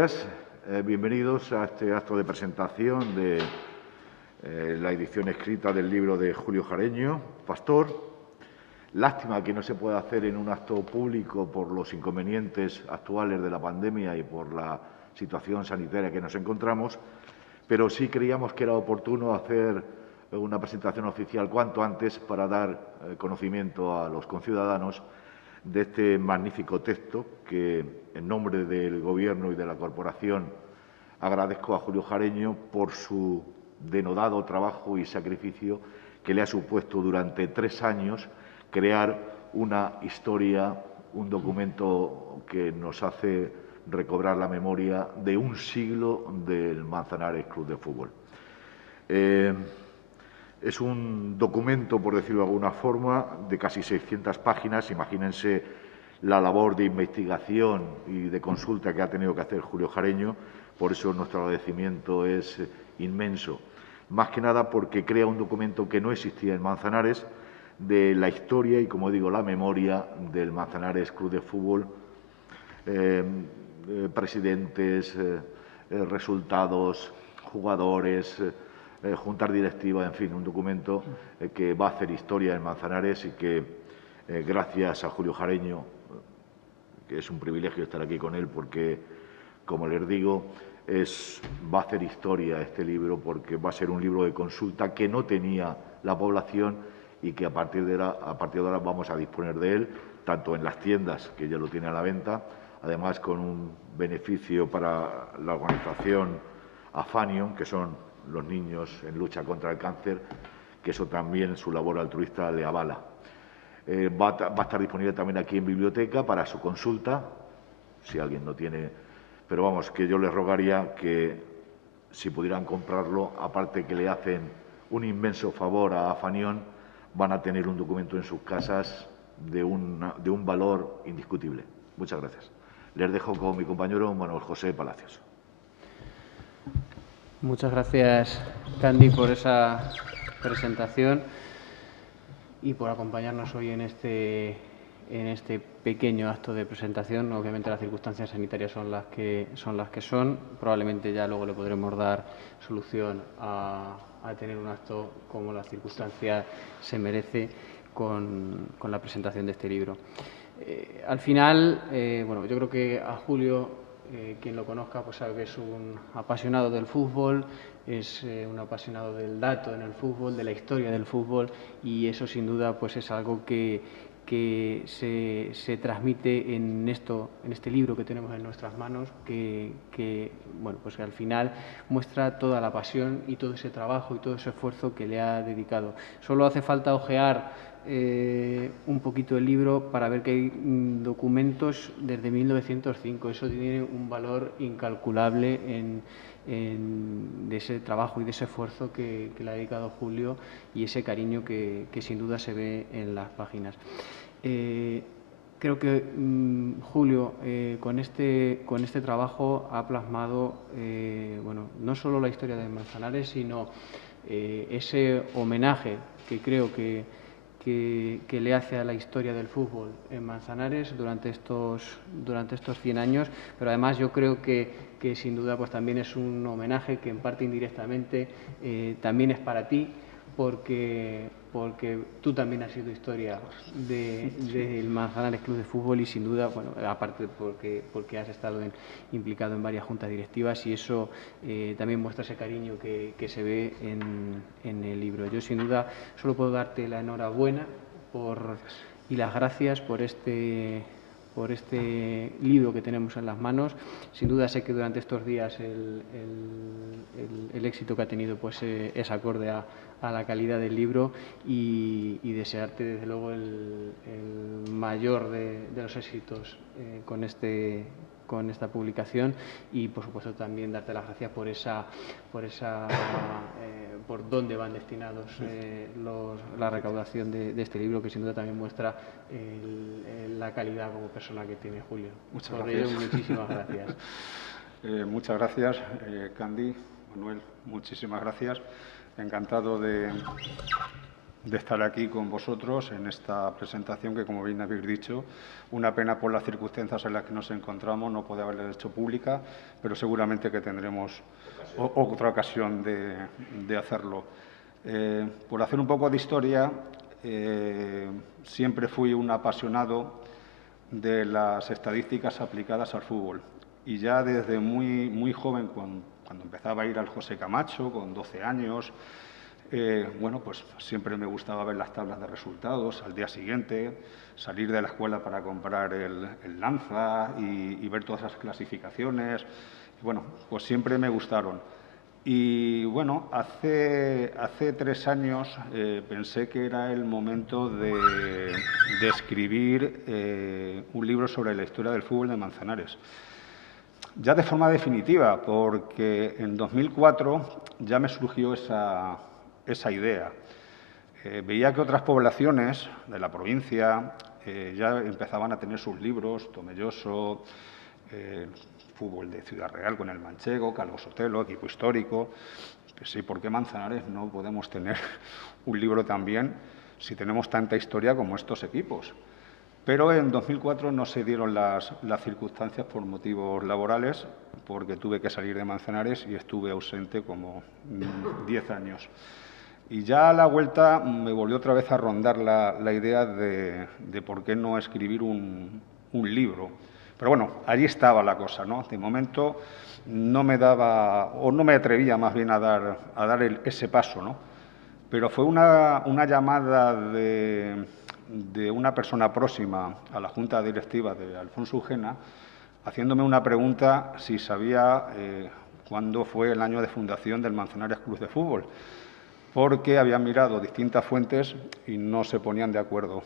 gracias. Bienvenidos a este acto de presentación de la edición escrita del libro de Julio Jareño, Pastor. Lástima que no se pueda hacer en un acto público por los inconvenientes actuales de la pandemia y por la situación sanitaria que nos encontramos, pero sí creíamos que era oportuno hacer una presentación oficial cuanto antes para dar conocimiento a los conciudadanos de este magnífico texto que, en nombre del Gobierno y de la Corporación, agradezco a Julio Jareño por su denodado trabajo y sacrificio que le ha supuesto durante 3 años crear una historia, un documento que nos hace recobrar la memoria de un siglo del Manzanares Club de Fútbol. Es un documento, por decirlo de alguna forma, de casi 600 páginas. Imagínense la labor de investigación y de consulta que ha tenido que hacer Julio Jareño. Por eso nuestro agradecimiento es inmenso. Más que nada porque crea un documento que no existía en Manzanares, de la historia y, como digo, la memoria del Manzanares Club de Fútbol, presidentes, resultados, jugadores, juntas directivas, en fin, un documento que va a hacer historia en Manzanares y que, gracias a Julio Jareño, que es un privilegio estar aquí con él porque, como les digo, va a hacer historia este libro porque va a ser un libro de consulta que no tenía la población y que a partir de ahora vamos a disponer de él, tanto en las tiendas, que ya lo tiene a la venta, además con un beneficio para la organización Afanion, que son los niños en lucha contra el cáncer, que eso también su labor altruista le avala. Va a estar disponible también aquí en biblioteca para su consulta, si alguien no tiene. Pero vamos, que yo les rogaría que si pudieran comprarlo, aparte que le hacen un inmenso favor a Afanion, van a tener un documento en sus casas de un valor indiscutible. Muchas gracias. Les dejo con mi compañero Manuel José Palacios. Muchas gracias, Candy, por esa presentación y por acompañarnos hoy en este pequeño acto de presentación. Obviamente las circunstancias sanitarias son las que son. Probablemente ya luego le podremos dar solución a tener un acto como las circunstancias se merece con la presentación de este libro. Al final, bueno, yo creo que a Julio, quien lo conozca, pues sabe que es un apasionado del fútbol, es un apasionado del dato en el fútbol, de la historia del fútbol, y eso sin duda pues es algo que se transmite en este libro que tenemos en nuestras manos, que bueno, pues que al final muestra toda la pasión y todo ese trabajo y todo ese esfuerzo que le ha dedicado. Solo hace falta ojear un poquito el libro para ver que hay documentos desde 1905. Eso tiene un valor incalculable de ese trabajo y de ese esfuerzo que le ha dedicado Julio y ese cariño que sin duda se ve en las páginas. Creo que Julio con este trabajo ha plasmado bueno, no solo la historia de Manzanares, sino ese homenaje que creo que le hace a la historia del fútbol en Manzanares durante estos 100 años, pero además yo creo que sin duda pues también es un homenaje que en parte indirectamente también es para ti, porque tú también has sido historia del Manzanares Club de Fútbol y sin duda, bueno, aparte porque has estado implicado en varias juntas directivas y eso también muestra ese cariño que se ve en el libro. Yo sin duda solo puedo darte la enhorabuena y las gracias por este libro que tenemos en las manos. Sin duda sé que durante estos días el éxito que ha tenido pues es acorde a la calidad del libro y desearte desde luego el mayor de los éxitos con esta publicación y por supuesto también darte las gracias por dónde van destinados la recaudación de este libro, que sin duda también muestra la calidad como persona que tiene Julio. Muchas gracias. Por ello, muchísimas gracias. Muchas gracias, Candy, Manuel, muchísimas gracias. Encantado de estar aquí con vosotros en esta presentación que, como bien habéis dicho, una pena por las circunstancias en las que nos encontramos, no puede haberla hecho pública, pero seguramente que tendremos otra ocasión de hacerlo. Por hacer un poco de historia, siempre fui un apasionado de las estadísticas aplicadas al fútbol. Y ya desde muy joven, cuando empezaba a ir al José Camacho, con 12 años, bueno, pues siempre me gustaba ver las tablas de resultados al día siguiente, salir de la escuela para comprar el Lanza y ver todas esas clasificaciones. Y bueno, pues siempre me gustaron. Y bueno, hace 3 años pensé que era el momento de escribir un libro sobre la historia del fútbol de Manzanares. Ya de forma definitiva, porque en 2004 ya me surgió esa idea. Veía que otras poblaciones de la provincia ya empezaban a tener sus libros, Tomelloso, fútbol de Ciudad Real con el Manchego, Calvo Sotelo, equipo histórico. Pues sí, ¿por qué Manzanares no podemos tener un libro también si tenemos tanta historia como estos equipos? Pero en 2004 no se dieron las circunstancias por motivos laborales, porque tuve que salir de Manzanares y estuve ausente como 10 años. Y ya a la vuelta me volvió otra vez a rondar la idea de por qué no escribir un libro. Pero bueno, allí estaba la cosa, ¿no? De momento no me daba, o no me atrevía más bien a dar ese paso, ¿no? Pero fue una llamada de una persona próxima a la Junta Directiva de Alfonso Ugena, haciéndome una pregunta si sabía cuándo fue el año de fundación del Manzanares Club de Fútbol, porque había mirado distintas fuentes y no se ponían de acuerdo.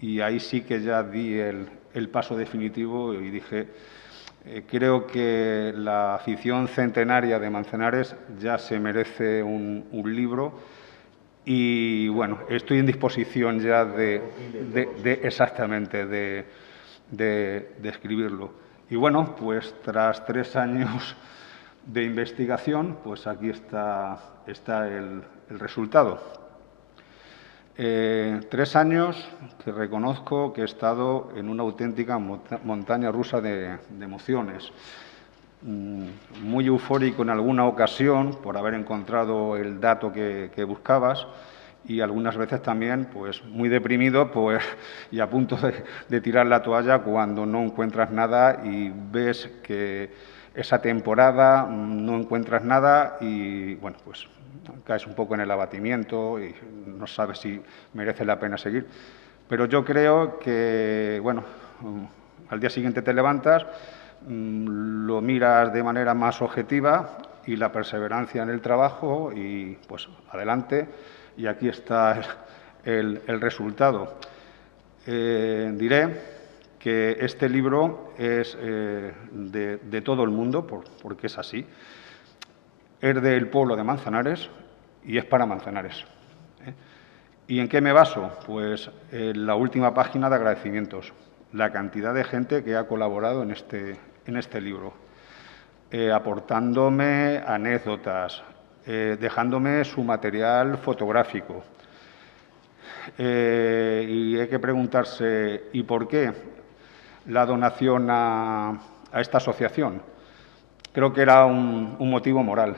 Y ahí sí que ya di el paso definitivo y dije, creo que la afición centenaria de Manzanares ya se merece un libro. Y bueno, estoy en disposición ya exactamente de escribirlo. Y bueno, pues tras 3 años de investigación, pues aquí está el resultado. 3 años que reconozco que he estado en una auténtica montaña rusa de emociones. Muy eufórico en alguna ocasión por haber encontrado el dato que buscabas y algunas veces también pues muy deprimido pues, y a punto de tirar la toalla cuando no encuentras nada y ves que esa temporada no encuentras nada y bueno, pues caes un poco en el abatimiento y no sabes si merece la pena seguir. Pero yo creo que, bueno, al día siguiente te levantas, lo miras de manera más objetiva y la perseverancia en el trabajo y pues adelante y aquí está el resultado. Diré que este libro es de todo el mundo, porque es así. Es del pueblo de Manzanares y es para Manzanares. ¿Y en qué me baso? Pues en la última página de agradecimientos, la cantidad de gente que ha colaborado en este libro, aportándome anécdotas, dejándome su material fotográfico. Y hay que preguntarse, ¿y por qué la donación a esta asociación? Creo que era un motivo moral.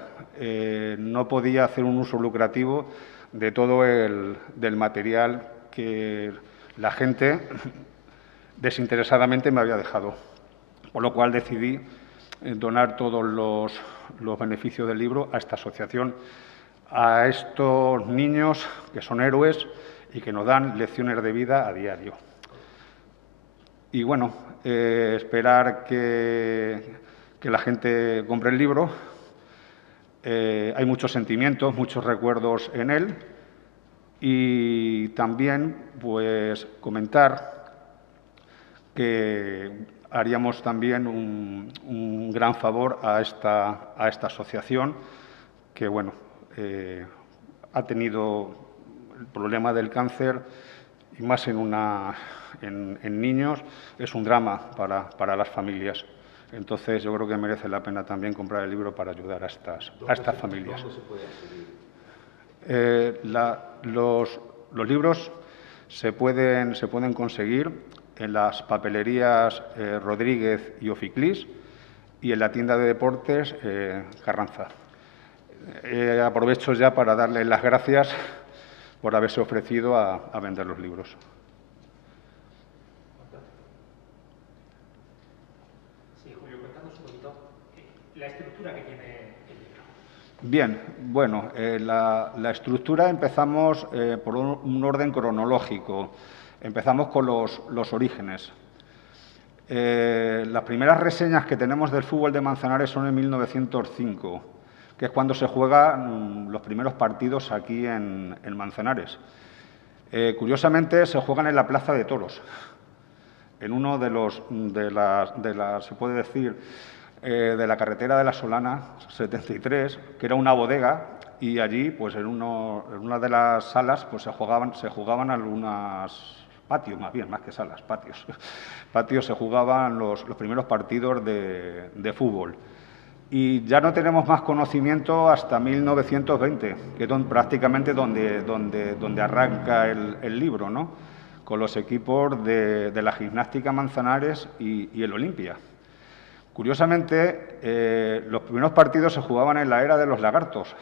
No podía hacer un uso lucrativo de todo del material que la gente desinteresadamente me había dejado. Por lo cual decidí donar todos los beneficios del libro a esta asociación, a estos niños que son héroes y que nos dan lecciones de vida a diario. Y bueno, esperar que la gente compre el libro. Hay muchos sentimientos, muchos recuerdos en él y también pues comentar que haríamos también un gran favor a esta asociación que bueno, ha tenido el problema del cáncer y más en niños es un drama para las familias. Entonces, yo creo que merece la pena también comprar el libro para ayudar a estas familias. ¿Dónde se puede adquirir? Los libros se pueden conseguir en las papelerías Rodríguez y Oficlís y en la tienda de deportes Carranza. Aprovecho ya para darles las gracias por haberse ofrecido a vender los libros. Sí, Julio, cuéntanos un poquito la estructura que tiene el libro. Bien, bueno, la estructura empezamos por un orden cronológico. Empezamos con los orígenes. Las primeras reseñas que tenemos del fútbol de Manzanares son en 1905, que es cuando se juegan los primeros partidos aquí en Manzanares. Curiosamente, se juegan en la Plaza de Toros, en uno de se puede decir, de la carretera de la Solana 73, que era una bodega, y allí, pues en una de las salas, pues se jugaban algunas patios, más que salas, patios. Patios se jugaban los primeros partidos de fútbol. Y ya no tenemos más conocimiento hasta 1920, que es prácticamente donde arranca el libro, ¿no? Con los equipos de la Gimnástica Manzanares y el Olimpia. Curiosamente, los primeros partidos se jugaban en la era de los lagartos,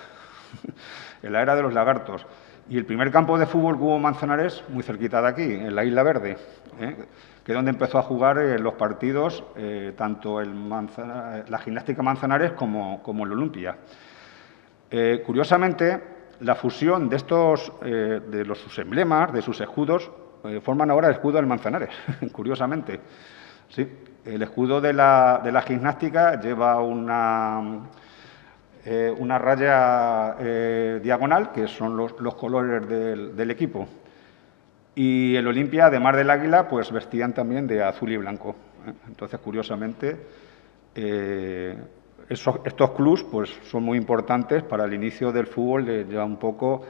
en la era de los lagartos. Y el primer campo de fútbol que hubo en Manzanares, muy cerquita de aquí, en la Isla Verde, que es donde empezó a jugar los partidos tanto la Gimnástica Manzanares como el Olimpia. Curiosamente, la fusión de sus emblemas, de sus escudos, forman ahora el escudo del Manzanares, curiosamente. Sí, el escudo de la Gimnástica lleva una raya diagonal, que son los colores del equipo. Y el Olimpia, además del águila, pues vestían también de azul y blanco. Entonces, curiosamente, estos clubs pues, son muy importantes para el inicio del fútbol ya un poco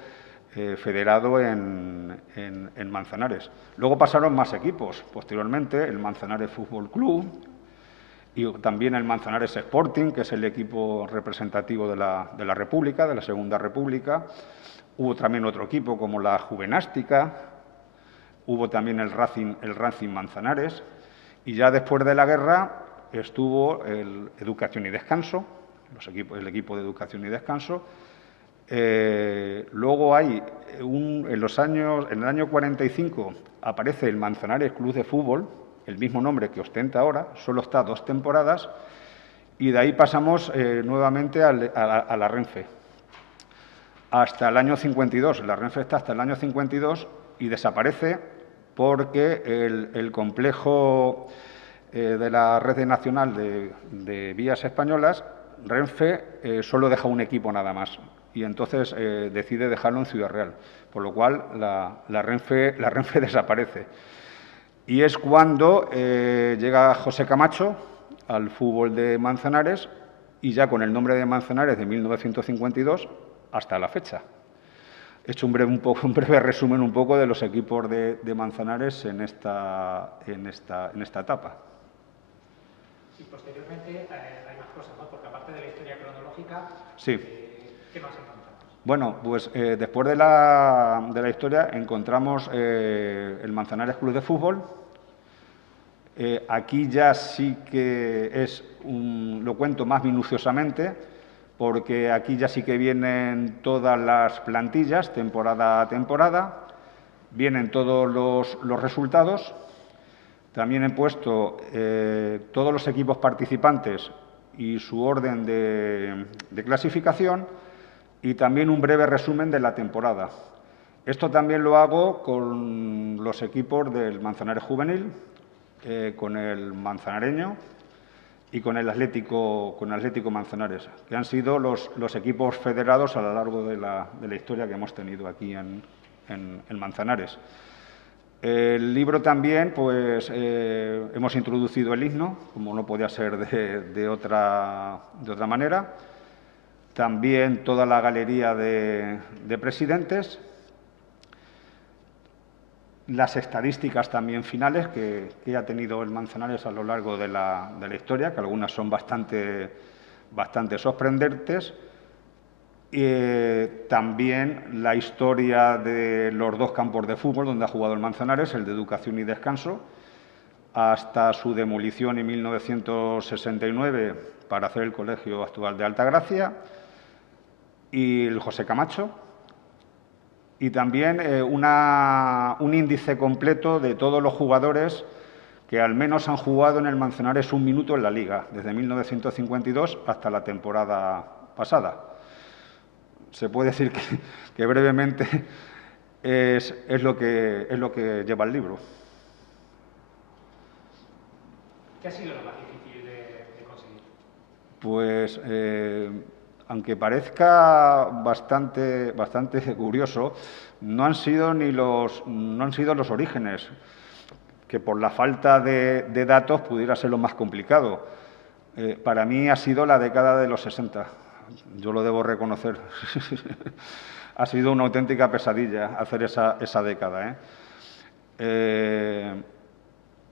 federado en Manzanares. Luego pasaron más equipos. Posteriormente, el Manzanares Fútbol Club, y también el Manzanares Sporting, que es el equipo representativo de la República, de la Segunda República. Hubo también otro equipo como la Juvenástica, hubo también el Racing Manzanares, y ya después de la guerra estuvo el Educación y Descanso, el equipo de Educación y Descanso. Luego hay, en el año 45, aparece el Manzanares Club de Fútbol, el mismo nombre que ostenta ahora, solo está 2 temporadas, y de ahí pasamos nuevamente a la Renfe. Hasta el año 52, la Renfe está hasta el año 52 y desaparece porque el complejo de la Red Nacional de Vías Españolas, Renfe, solo deja un equipo nada más, y entonces decide dejarlo en Ciudad Real, por lo cual la Renfe desaparece. Y es cuando llega José Camacho al fútbol de Manzanares, y ya con el nombre de Manzanares de 1952 hasta la fecha. He hecho un breve resumen un poco de los equipos de Manzanares en esta etapa. Y posteriormente hay más cosas, ¿no? Porque aparte de la historia cronológica, sí. ¿Qué más encontramos? Bueno, pues después de la historia encontramos el Manzanares Club de Fútbol. Aquí ya sí que lo cuento más minuciosamente, porque aquí ya sí que vienen todas las plantillas, temporada a temporada, vienen todos los resultados. También he puesto todos los equipos participantes y su orden de clasificación, y también un breve resumen de la temporada. Esto también lo hago con los equipos del Manzanares Juvenil, con el Manzanareño y con el Atlético Manzanares, que han sido los equipos federados a lo largo de la historia que hemos tenido aquí en Manzanares. El libro también, pues, hemos introducido el himno, como no podía ser de otra manera. También toda la galería de presidentes. Las estadísticas también finales que ha tenido el Manzanares a lo largo de la historia, que algunas son bastante sorprendentes. También la historia de los 2 campos de fútbol donde ha jugado el Manzanares, el de Educación y Descanso, hasta su demolición en 1969 para hacer el colegio actual de Altagracia, y el José Camacho, y también un índice completo de todos los jugadores que al menos han jugado en el Manzanares 1 minuto en la Liga, desde 1952 hasta la temporada pasada. Se puede decir que brevemente es lo que lleva el libro. ¿Qué ha sido lo más difícil de conseguir? Pues, aunque parezca bastante curioso, no han sido los orígenes, que por la falta de datos pudiera ser lo más complicado. Para mí ha sido la década de los 60, yo lo debo reconocer. Ha sido una auténtica pesadilla hacer esa década,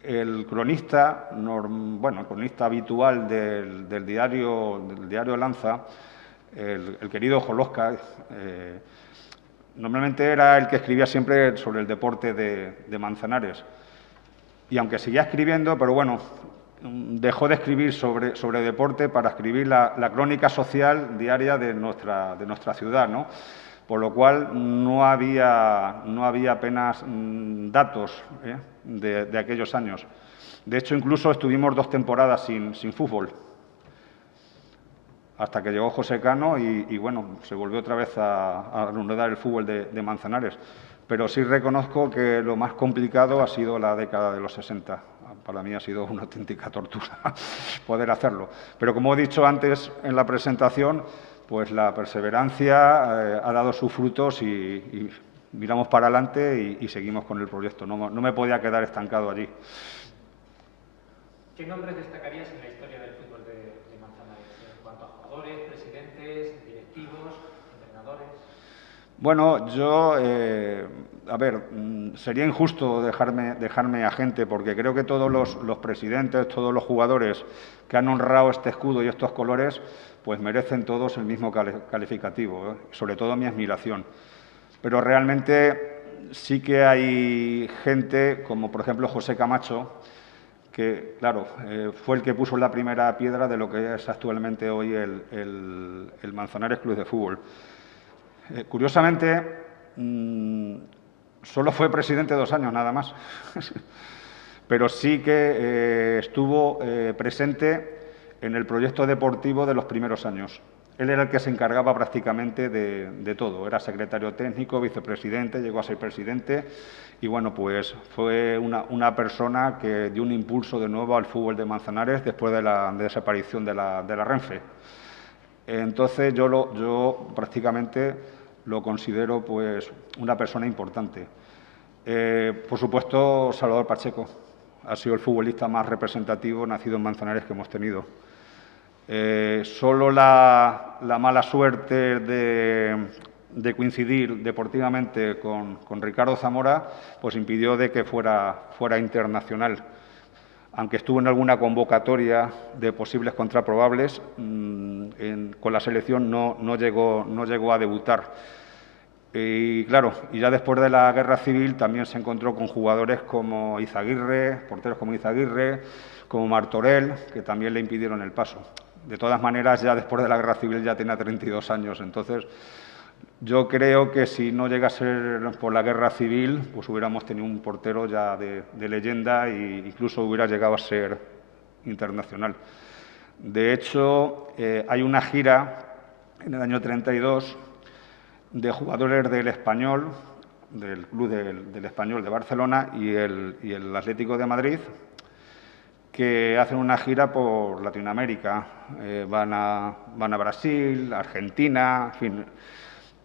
El cronista, el cronista habitual del diario Lanza, el querido Jolosca, normalmente era el que escribía siempre sobre el deporte de Manzanares. Y aunque seguía escribiendo, pero bueno, dejó de escribir sobre deporte para escribir la crónica social diaria de nuestra ciudad, ¿no? Por lo cual no había apenas datos de aquellos años. De hecho, incluso estuvimos 2 temporadas sin fútbol, hasta que llegó José Cano y bueno, se volvió otra vez a reanudar el fútbol de Manzanares. Pero sí reconozco que lo más complicado ha sido la década de los 60. Para mí ha sido una auténtica tortura poder hacerlo. Pero como he dicho antes en la presentación, pues la perseverancia ha dado sus frutos y miramos para adelante y seguimos con el proyecto. No me podía quedar estancado allí. ¿Qué nombres destacarías en la historia del fútbol de Manzanares? En cuanto a jugadores, presidentes, directivos, entrenadores. Bueno, yo, sería injusto dejarme a gente, porque creo que todos los presidentes, todos los jugadores que han honrado este escudo y estos colores, pues merecen todos el mismo calificativo, sobre todo mi admiración. Pero realmente sí que hay gente, como por ejemplo José Camacho, que, claro, fue el que puso la primera piedra de lo que es actualmente hoy el Manzanares Club de Fútbol. Curiosamente, solo fue presidente 2 años, nada más, pero sí que estuvo presente en el proyecto deportivo de los primeros años. Él era el que se encargaba prácticamente de todo. Era secretario técnico, vicepresidente, llegó a ser presidente y, bueno, pues fue una persona que dio un impulso de nuevo al fútbol de Manzanares después de la desaparición de la Renfe. Entonces, yo prácticamente lo considero pues una persona importante. Por supuesto, Salvador Pacheco ha sido el futbolista más representativo nacido en Manzanares que hemos tenido. Solo la mala suerte de coincidir deportivamente con Ricardo Zamora pues impidió de que fuera internacional. Aunque estuvo en alguna convocatoria de posibles contraprobables, con la selección no llegó a debutar. Y claro, y ya después de la Guerra Civil también se encontró con jugadores como Izaguirre, porteros como Izaguirre, como Martorell, que también le impidieron el paso. De todas maneras, ya después de la Guerra Civil ya tenía 32 años, entonces yo creo que si no llega a ser por la Guerra Civil, pues hubiéramos tenido un portero ya de leyenda e incluso hubiera llegado a ser internacional. De hecho, hay una gira en el año 32 de jugadores del Español, del Club del Español de Barcelona y el Atlético de Madrid, que hacen una gira por Latinoamérica. Van a Brasil, Argentina, en fin,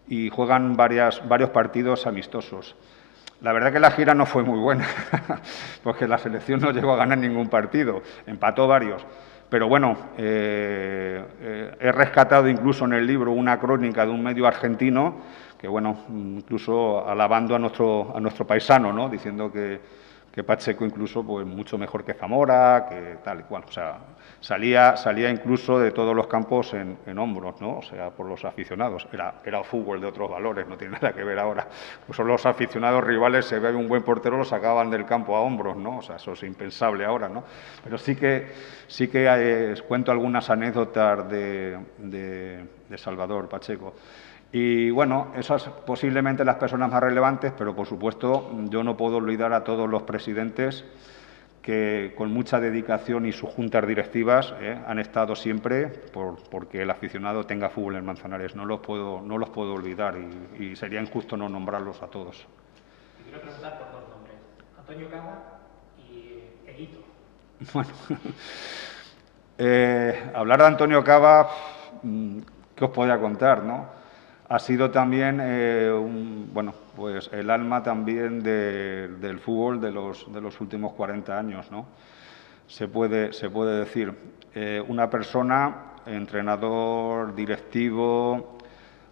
y juegan varios partidos amistosos. La verdad que la gira no fue muy buena, porque la selección no llegó a ganar ningún partido, empató varios. Pero bueno, he rescatado incluso en el libro una crónica de un medio argentino que, bueno, incluso alabando a nuestro paisano, ¿no? Diciendo que que Pacheco incluso pues mucho mejor que Zamora, que tal y cual. O sea, salía incluso de todos los campos en hombros, ¿no? O sea, por los aficionados. Era fútbol de otros valores, no tiene nada que ver ahora. Pues son los aficionados rivales, se ve un buen portero, lo sacaban del campo a hombros, ¿no? O sea, eso es impensable ahora, ¿no? Pero sí que cuento algunas anécdotas de Salvador Pacheco. Y bueno, esas posiblemente las personas más relevantes, pero por supuesto yo no puedo olvidar a todos los presidentes que con mucha dedicación y sus juntas directivas han estado siempre porque el aficionado tenga fútbol en Manzanares. No los puedo olvidar y sería injusto no nombrarlos a todos. Te quiero preguntar por dos nombres, Antonio Cava y Eguito. Bueno, hablar de Antonio Cava, ¿qué os podía contar, no? Ha sido también pues el alma también del fútbol de los últimos 40 años, ¿no? Se puede decir. Una persona, entrenador, directivo,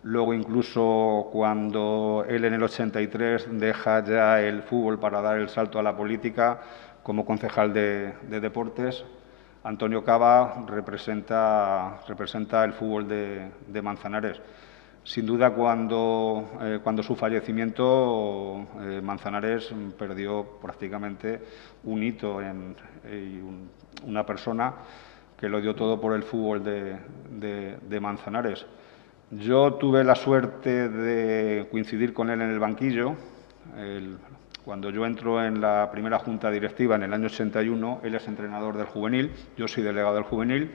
luego incluso cuando él en el 83 deja ya el fútbol para dar el salto a la política como concejal de deportes, Antonio Cava representa el fútbol de Manzanares. Sin duda, cuando su fallecimiento, Manzanares perdió prácticamente un hito y una persona que lo dio todo por el fútbol de Manzanares. Yo tuve la suerte de coincidir con él en el banquillo. Cuando yo entro en la primera junta directiva en el año 81, él es entrenador del juvenil, yo soy delegado del juvenil.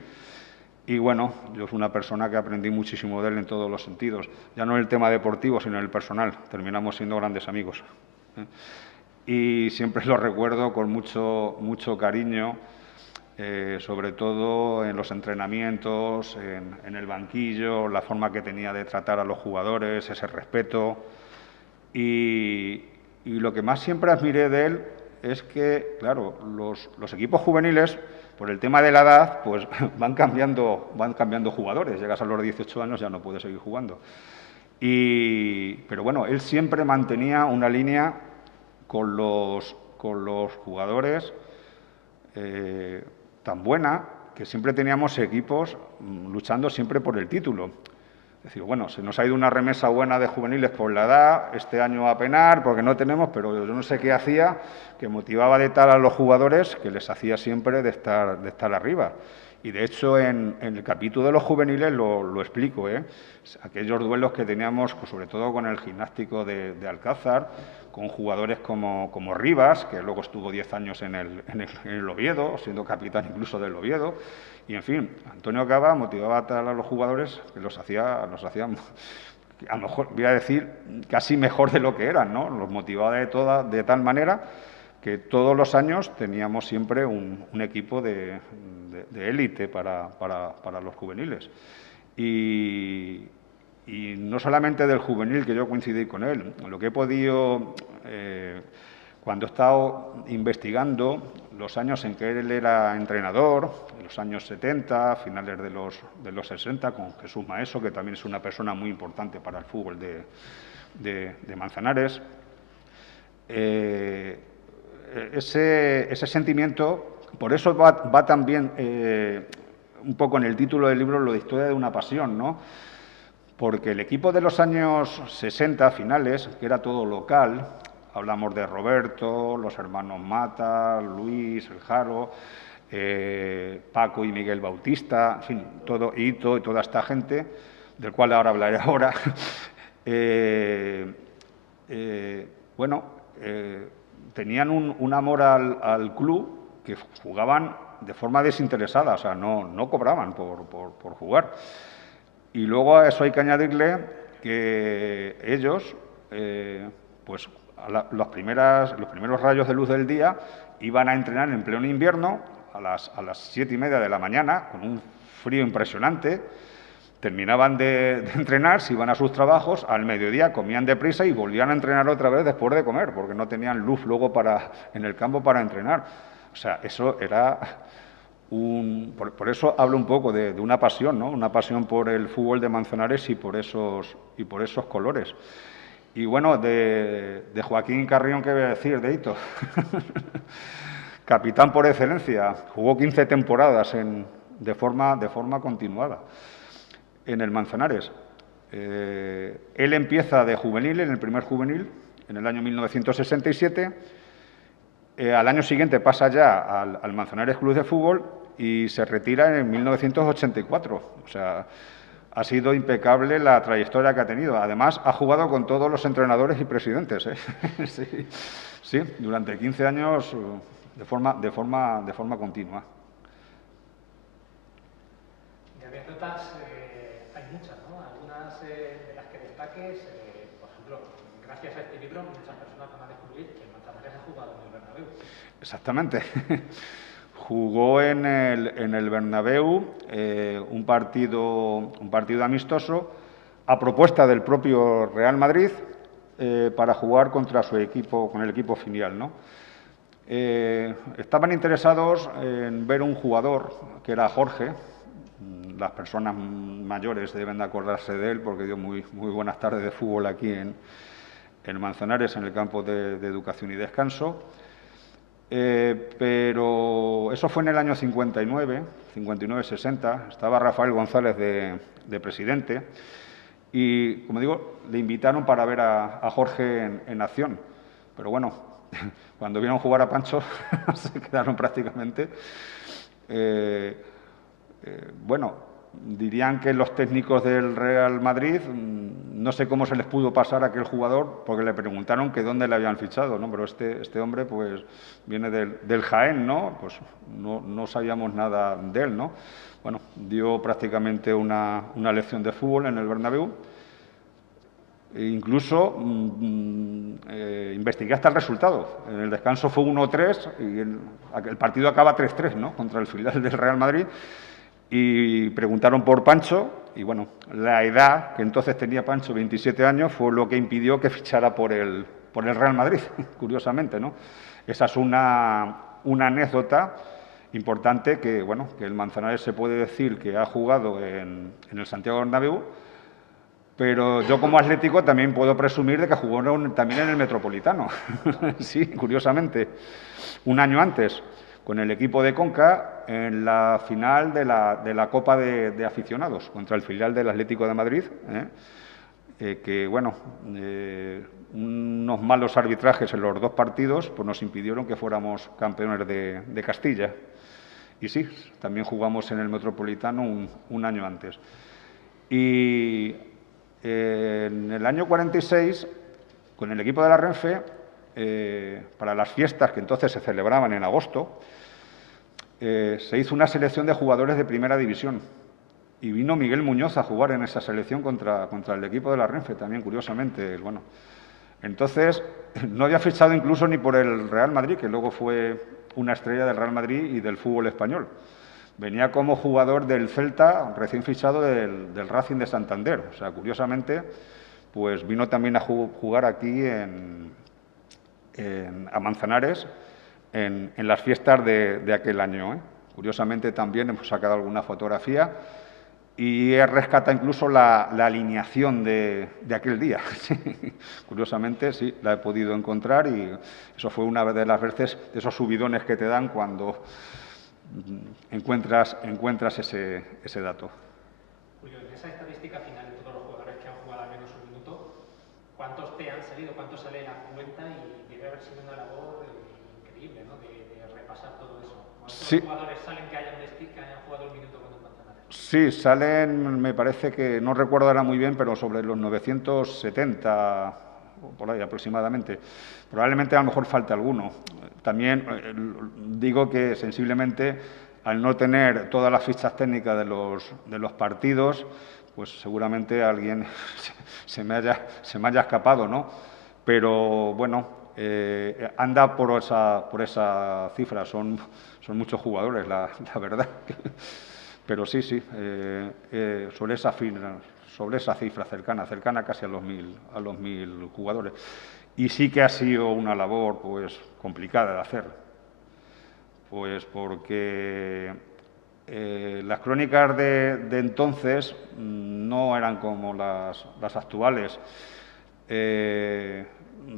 Y bueno, yo soy una persona que aprendí muchísimo de él en todos los sentidos, ya no en el tema deportivo, sino en el personal. Terminamos siendo grandes amigos. Y siempre lo recuerdo con mucho cariño, sobre todo en los entrenamientos, en el banquillo, la forma que tenía de tratar a los jugadores, ese respeto. Y lo que más siempre admiré de él es que, claro, los equipos juveniles, por el tema de la edad, pues van cambiando jugadores. Llegas a los 18 años, ya no puedes seguir jugando. Pero bueno, él siempre mantenía una línea con los jugadores tan buena que siempre teníamos equipos luchando siempre por el título. Es decir, bueno, se nos ha ido una remesa buena de juveniles por la edad, este año a penar porque no tenemos, pero yo no sé qué hacía, que motivaba de tal a los jugadores que les hacía siempre de estar arriba. Y de hecho en el capítulo de los juveniles lo explico, aquellos duelos que teníamos, pues, sobre todo con el Gimnástico de Alcázar, con jugadores como Rivas, que luego estuvo 10 años en el Oviedo, siendo capitán incluso del Oviedo. Y, en fin, Antonio Cava motivaba a los jugadores que los hacía, a lo mejor, voy a decir, casi mejor de lo que eran, ¿no? Los motivaba de tal manera que todos los años teníamos siempre un equipo de élite para los juveniles. Y no solamente del juvenil, que yo coincidí con él, lo que he podido, cuando he estado investigando los años en que él era entrenador, en los años 70, finales de los 60, con Jesús Maeso, que también es una persona muy importante para el fútbol de Manzanares, ese sentimiento, por eso va también un poco en el título del libro, lo de Historia de una pasión, ¿no? Porque el equipo de los años 60, finales, que era todo local, hablamos de Roberto, los hermanos Mata, Luis, El Jaro, Paco y Miguel Bautista, en fin, todo Hito y toda esta gente, del cual ahora hablaré ahora, tenían un amor al club, que jugaban de forma desinteresada, o sea, no cobraban por jugar. Y luego a eso hay que añadirle que ellos, pues los primeros rayos de luz del día iban a entrenar en pleno invierno a las 7:30 de la mañana, con un frío impresionante. Terminaban de entrenar, se iban a sus trabajos, al mediodía comían deprisa y volvían a entrenar otra vez después de comer, porque no tenían luz luego en el campo para entrenar. O sea, eso era por eso hablo un poco de una pasión, ¿no? Una pasión por el fútbol de Manzanares y por esos colores. Y bueno, de Joaquín Carrión, ¿qué voy a decir? De Hito. Capitán por excelencia. Jugó 15 temporadas de forma continuada en el Manzanares. Él empieza de juvenil, en el primer juvenil, en el año 1967. Al año siguiente pasa ya al Manzanares Club de Fútbol y se retira en 1984. O sea, ha sido impecable la trayectoria que ha tenido. Además, ha jugado con todos los entrenadores y presidentes. Sí, durante 15 años de forma continua. De anécdotas hay muchas, ¿no? Algunas de las que destaques, por ejemplo, gracias a este libro muchas personas van a descubrir que el Manzanares ha jugado en el Bernabéu. Exactamente. Jugó en el Bernabéu un partido amistoso a propuesta del propio Real Madrid para jugar contra su equipo, con el equipo filial, ¿no? Estaban interesados en ver un jugador que era Jorge. Las personas mayores deben de acordarse de él porque dio muy buenas tardes de fútbol aquí en Manzanares, en el campo de Educación y Descanso. Pero eso fue en el año 59-60. Estaba Rafael González de presidente y, como digo, le invitaron para ver a Jorge en acción. Pero bueno, cuando vieron jugar a Pancho se quedaron prácticamente... bueno, dirían que los técnicos del Real Madrid, no sé cómo se les pudo pasar a aquel jugador, porque le preguntaron que dónde le habían fichado, ¿no? Pero este hombre, pues, viene del Jaén, ¿no? Pues no sabíamos nada de él, ¿no? Bueno, dio prácticamente una lección de fútbol en el Bernabéu. E incluso investigué hasta el resultado. En el descanso fue 1-3 y el partido acaba 3-3, ¿no? Contra el filial del Real Madrid. Y preguntaron por Pancho y, bueno, la edad que entonces tenía Pancho, 27 años, fue lo que impidió que fichara por el Real Madrid, curiosamente, ¿no? Esa es una anécdota importante que, bueno, que el Manzanares se puede decir que ha jugado en el Santiago Bernabéu, pero yo como atlético también puedo presumir de que jugó también en el Metropolitano, sí, curiosamente, un año antes, con el equipo de Conca en la final de la Copa de Aficionados contra el filial del Atlético de Madrid, que, bueno, unos malos arbitrajes en los dos partidos pues nos impidieron que fuéramos campeones de Castilla. Y sí, también jugamos en el Metropolitano un año antes. Y en el año 46, con el equipo de la Renfe, para las fiestas que entonces se celebraban en agosto, se hizo una selección de jugadores de primera división y vino Miguel Muñoz a jugar en esa selección contra el equipo de la Renfe, también curiosamente. Bueno, entonces no había fichado incluso ni por el Real Madrid, que luego fue una estrella del Real Madrid y del fútbol español. Venía como jugador del Celta, recién fichado del Racing de Santander. O sea, curiosamente, pues vino también a jugar aquí a Manzanares, en las fiestas de aquel año, ¿eh? Curiosamente también hemos sacado alguna fotografía y rescata incluso la alineación de aquel día. Curiosamente, sí, la he podido encontrar y eso fue una de las veces de esos subidones que te dan cuando encuentras ese dato. Julio, en esa estadística final de todos los jugadores que han jugado al menos un minuto, ¿cuántos te han salido, cuántos sale la cuenta? Y debe haber sido una labor increíble, ¿no? De repasar todo eso. ¿Cuántos jugadores salen que hayan jugado un minuto con el Manzanares? Sí, salen, me parece que, no recuerdo ahora muy bien, pero sobre los 970, o por ahí aproximadamente. Probablemente a lo mejor falte alguno. También digo que sensiblemente, al no tener todas las fichas técnicas de los partidos, pues seguramente alguien se me haya escapado, ¿no? Pero bueno, anda por esa cifra, son muchos jugadores, la verdad. Pero sí, sobre esa cifra cercana casi a los 1.000 jugadores. Y sí que ha sido una labor pues complicada de hacer, pues porque las crónicas de entonces no eran como las actuales.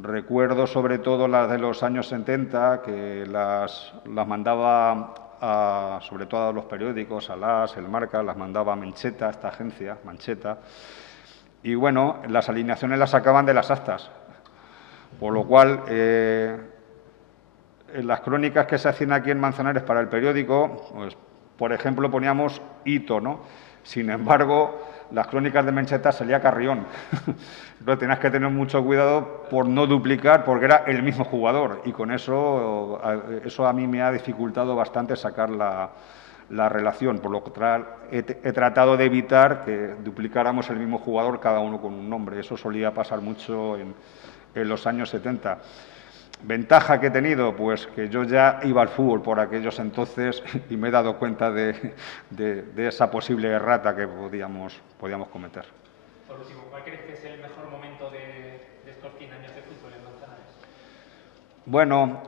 Recuerdo sobre todo las de los años 70, que las mandaba sobre todo a los periódicos, a Las, El Marca, las mandaba a Mencheta, esta agencia, Mancheta. Y bueno, las alineaciones las sacaban de las actas, por lo cual en las crónicas que se hacían aquí en Manzanares para el periódico, pues, por ejemplo, poníamos Hito, ¿no? Sin embargo, las crónicas de Mencheta salía Carrión. Entonces tenías que tener mucho cuidado por no duplicar, porque era el mismo jugador. Y con eso a mí me ha dificultado bastante sacar la relación. Por lo que he tratado de evitar que duplicáramos el mismo jugador, cada uno con un nombre. Eso solía pasar mucho en los años 70. ¿Ventaja que he tenido? Pues que yo ya iba al fútbol por aquellos entonces y me he dado cuenta de esa posible errata que podíamos cometer. Por último, ¿cuál crees que es el mejor momento de estos 100 años de fútbol en Manzanares? Bueno,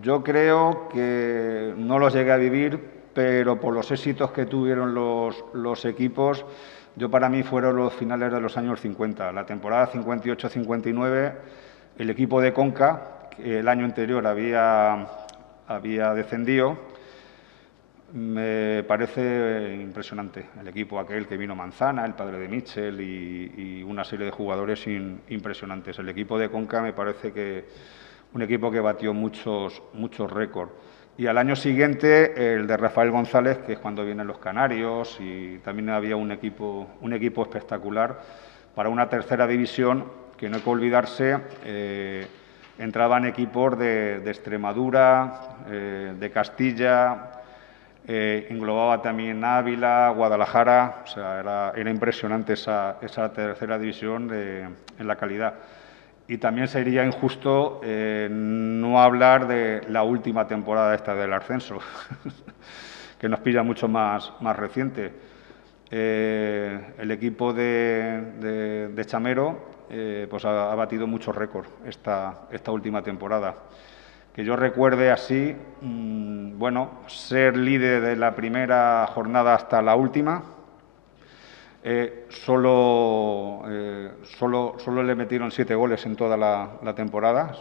yo creo que no los llegué a vivir, pero por los éxitos que tuvieron los equipos, para mí fueron los finales de los años 50. La temporada 58-59, el equipo de Conca, que el año anterior había descendido, me parece impresionante. El equipo aquel que vino Manzana, el padre de Mitchell y una serie de jugadores impresionantes. El equipo de Conca me parece que un equipo que batió muchos récords. Y al año siguiente el de Rafael González, que es cuando vienen los Canarios, y también había un equipo espectacular para una tercera división que no hay que olvidarse, entraban equipos de Extremadura, de Castilla, englobaba también Ávila, Guadalajara, o sea, era impresionante esa tercera división en la calidad. Y también sería injusto no hablar de la última temporada esta del ascenso, que nos pilla mucho más reciente. El equipo de Chamero pues ha batido muchos récords esta última temporada. Que yo recuerde así, ser líder de la primera jornada hasta la última, solo le metieron 7 goles en toda la temporada,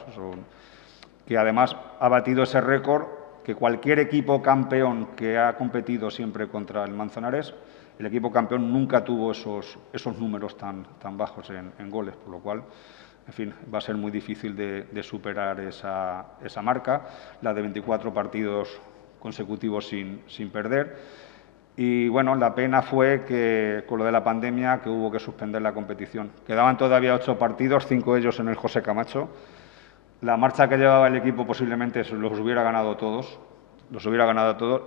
que además ha batido ese récord que cualquier equipo campeón que ha competido siempre contra el Manzanares, el equipo campeón nunca tuvo esos números tan bajos en goles, por lo cual, en fin, va a ser muy difícil de superar esa marca, la de 24 partidos consecutivos sin perder. Y, bueno, la pena fue que, con lo de la pandemia, que hubo que suspender la competición. Quedaban todavía 8 partidos, 5 de ellos en el José Camacho. La marcha que llevaba el equipo posiblemente los hubiera ganado todos,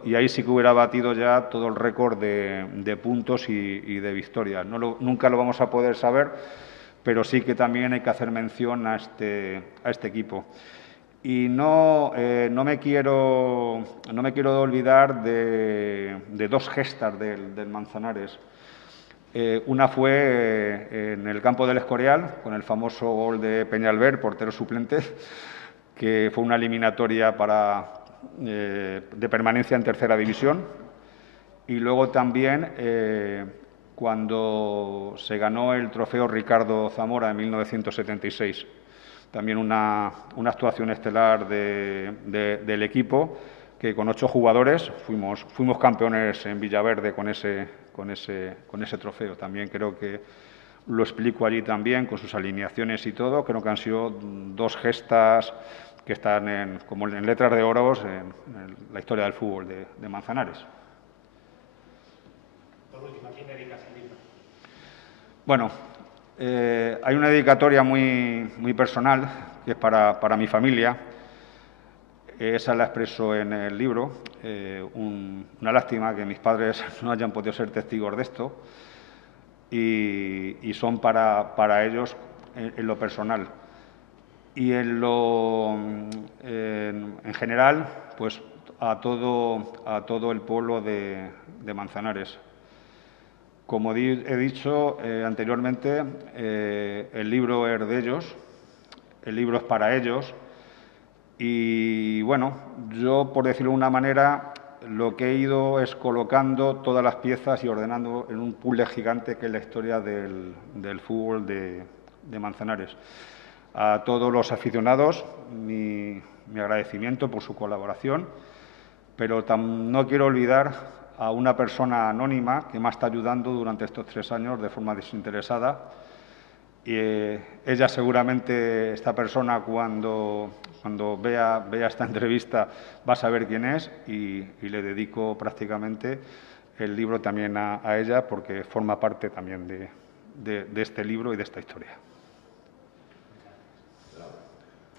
y ahí sí que hubiera batido ya todo el récord de puntos y de victorias. Nunca lo vamos a poder saber, pero sí que también hay que hacer mención a este equipo. Y no me quiero olvidar de 2 gestas del Manzanares. Una fue en el campo del Escorial, con el famoso gol de Peñalver, portero suplente, que fue una eliminatoria de permanencia en tercera división. Y luego también cuando se ganó el trofeo Ricardo Zamora en 1976. También una actuación estelar del equipo, que con 8 jugadores fuimos campeones en Villaverde con ese trofeo. También creo que lo explico allí también, con sus alineaciones y todo. Creo que han sido 2 gestas que están como en letras de oro en la historia del fútbol de Manzanares. Por último, ¿a quién dedicas el libro? Bueno, hay una dedicatoria muy personal, que es para mi familia. Esa la expreso en el libro. Una lástima que mis padres no hayan podido ser testigos de esto, y son para ellos en lo personal. Y en general, pues a todo el pueblo de Manzanares. Como he dicho anteriormente, el libro es de ellos, el libro es para ellos. Y, bueno, yo, por decirlo de una manera, lo que he ido es colocando todas las piezas y ordenando en un puzzle gigante que es la historia del fútbol de de Manzanares. A todos los aficionados, mi agradecimiento por su colaboración, pero no quiero olvidar a una persona anónima que me ha estado ayudando durante estos 3 años de forma desinteresada. Y ella seguramente, esta persona, cuando vea esta entrevista, va a saber quién es, y le dedico prácticamente el libro también a ella, porque forma parte también de este libro y de esta historia.